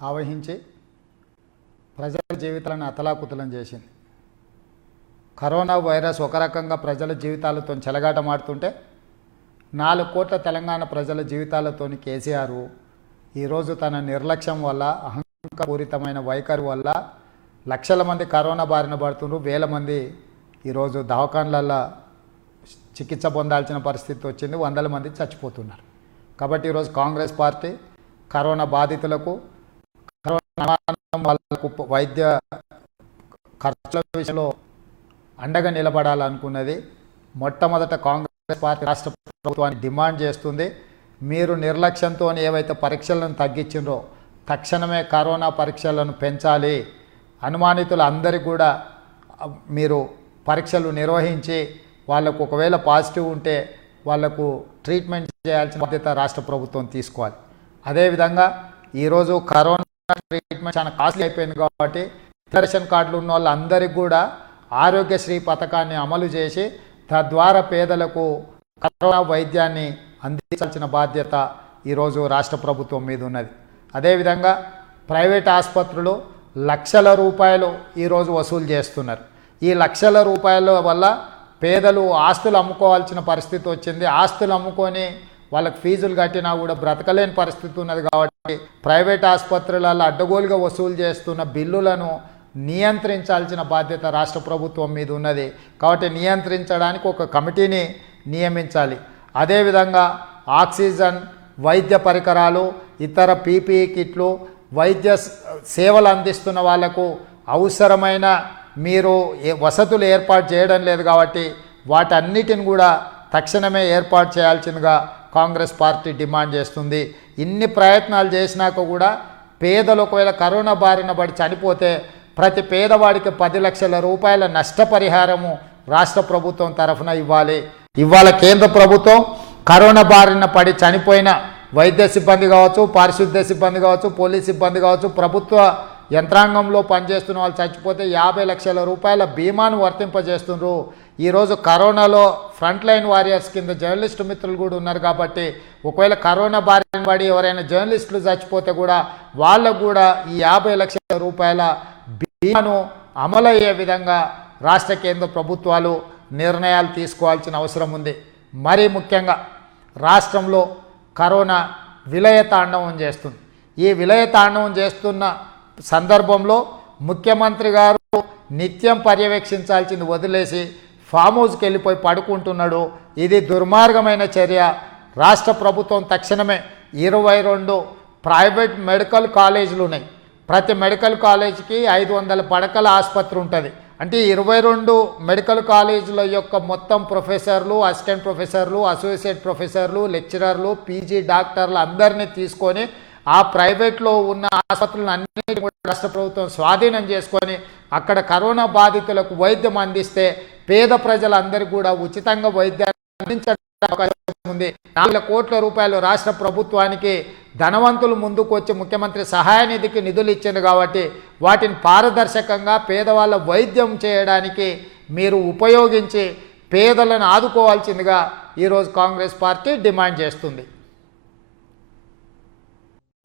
ఆవహించి ప్రజల జీవితాలను అతలాకుతలం చేసింది. కరోనా వైరస్ ఒక రకంగా ప్రజల జీవితాలతో చెలగాటమాడుతుంటే నాలుగు కోట్ల తెలంగాణ ప్రజల జీవితాలతో కేసీఆర్ ఈరోజు తన నిర్లక్ష్యం వల్ల అహంకారపూరితమైన వైఖరి వల్ల లక్షల మంది కరోనా బారిన పడుతున్నారు వేల మంది ఈరోజు దవాఖాన్లల్లో చికిత్స పొందాల్సిన పరిస్థితి వచ్చింది. వందల మంది చచ్చిపోతున్నారు. కాబట్టి ఈరోజు కాంగ్రెస్ పార్టీ కరోనా బాధితులకు కరోనా వాళ్ళకు వైద్య ఖర్చుల విషయంలో అండగా నిలబడాలనుకున్నది. మొట్టమొదట కాంగ్రెస్ పార్టీ రాష్ట్ర ప్రభుత్వాన్ని డిమాండ్ చేస్తుంది. మీరు నిర్లక్ష్యంతో ఏవైతే పరీక్షలను తగ్గించిండ్రో తక్షణమే కరోనా పరీక్షలను పెంచాలి. అనుమానితులు అందరికీ కూడా మీరు పరీక్షలు నిర్వహించి వాళ్ళకు ఒకవేళ పాజిటివ్ ఉంటే వాళ్ళకు ట్రీట్మెంట్ చేయాల్సిన బాధ్యత రాష్ట్ర ప్రభుత్వం తీసుకోవాలి. అదేవిధంగా ఈరోజు కరోనా ట్రీట్మెంట్ చాలా కాస్ట్లీ అయిపోయింది కాబట్టి రేషన్ కార్డులు ఉన్న వాళ్ళందరికీ కూడా ఆరోగ్యశ్రీ పథకాన్ని అమలు చేసి తద్వారా పేదలకు కరోనా వైద్యాన్ని అందించాల్సిన బాధ్యత ఈరోజు రాష్ట్ర ప్రభుత్వం మీద ఉన్నది. అదేవిధంగా ప్రైవేట్ ఆసుపత్రులు లక్షల రూపాయలు ఈరోజు వసూలు చేస్తున్నారు. ఈ లక్షల రూపాయల వల్ల పేదలు ఆస్తులు అమ్ముకోవాల్సిన పరిస్థితి వచ్చింది. ఆస్తులు అమ్ముకొని వాళ్ళకి ఫీజులు కట్టినా కూడా బ్రతకలేని పరిస్థితి ఉన్నది కాబట్టి ప్రైవేట్ ఆసుపత్రులలో అడ్డగోలుగా వసూలు చేస్తున్న బిల్లులను నియంత్రించాల్సిన బాధ్యత రాష్ట్ర ప్రభుత్వం మీద ఉన్నది. కాబట్టి నియంత్రించడానికి ఒక కమిటీని నియమించాలి. అదేవిధంగా ఆక్సిజన్ వైద్య పరికరాలు ఇతర పీపీఈ కిట్లు వైద్య సేవలు అందిస్తున్న వాళ్ళకు అవసరమైన మీరు ఏ- వసతులు ఏర్పాటు చేయడం లేదు కాబట్టి వాటన్నిటిని కూడా తక్షణమే ఏర్పాటు చేయాల్సిందిగా కాంగ్రెస్ పార్టీ డిమాండ్ చేస్తుంది. ఇన్ని ప్రయత్నాలు చేసినాక కూడా పేదలు ఒకవేళ కరోనా బారిన పడి చనిపోతే ప్రతి పేదవాడికి పది లక్షల రూపాయల నష్టపరిహారము రాష్ట్ర ప్రభుత్వం తరఫున ఇవ్వాలి. ఇవాళ కేంద్ర ప్రభుత్వం కరోనా బారిన పడి చనిపోయిన వైద్య సిబ్బంది కావచ్చు పారిశుద్ధ్య సిబ్బంది కావచ్చు పోలీస్ సిబ్బంది కావచ్చు ప్రభుత్వ యంత్రాంగంలో పనిచేస్తున్న వాళ్ళు చచ్చిపోతే యాభై లక్షల రూపాయల బీమాను వర్తింపజేస్తున్నారు ఈరోజు కరోనాలో ఫ్రంట్ లైన్ వారియర్స్ కింద జర్నలిస్టు మిత్రులు కూడా ఉన్నారు కాబట్టి ఒకవేళ కరోనా బారిన పడి ఎవరైనా జర్నలిస్టులు చచ్చిపోతే కూడా వాళ్ళకు కూడా ఈ యాభై లక్షల రూపాయల బీమాను అమలయ్యే విధంగా రాష్ట్ర కేంద్ర ప్రభుత్వాలు నిర్ణయాలు తీసుకోవాల్సిన అవసరం ఉంది. మరీ ముఖ్యంగా రాష్ట్రంలో కరోనా విలయ తాండవం చేస్తుంది. ఈ విలయ తాండవం చేస్తున్న సందర్భంలో ముఖ్యమంత్రి గారు నిత్యం పర్యవేక్షించాల్సింది వదిలేసి ఫామ్ హౌస్కి వెళ్ళిపోయి పడుకుంటున్నాడు. ఇది దుర్మార్గమైన చర్య. రాష్ట్ర ప్రభుత్వం తక్షణమే ఇరవై రెండు ప్రైవేట్ మెడికల్ కాలేజీలు ఉన్నాయి. ప్రతి మెడికల్ కాలేజీకి ఐదు వందల పడకల ఆసుపత్రి ఉంటుంది. అంటే ఇరవై రెండు మెడికల్ కాలేజీల యొక్క మొత్తం ప్రొఫెసర్లు అసిస్టెంట్ ప్రొఫెసర్లు అసోసియేట్ ప్రొఫెసర్లు లెక్చరర్లు పీజీ డాక్టర్లు అందరినీ తీసుకొని ఆ ప్రైవేట్లో ఉన్న ఆసుపత్రులను అన్నింటినీ కూడా రాష్ట్ర ప్రభుత్వం స్వాధీనం చేసుకొని అక్కడ కరోనా బాధితులకు వైద్యం అందిస్తే పేద ప్రజలందరికీ కూడా ఉచితంగా వైద్యాన్ని అందించడానికి అవకాశం ఉంది. నాలుగు కోట్ల రూపాయలు రాష్ట్ర ప్రభుత్వానికి ధనవంతులు ముందుకు వచ్చి ముఖ్యమంత్రి సహాయ నిధికి నిధులు ఇచ్చింది కాబట్టి వాటిని పారదర్శకంగా పేదవాళ్ళ వైద్యం చేయడానికి మీరు ఉపయోగించి పేదలను ఆదుకోవాల్సిందిగా ఈరోజు కాంగ్రెస్ పార్టీ డిమాండ్ చేస్తుంది.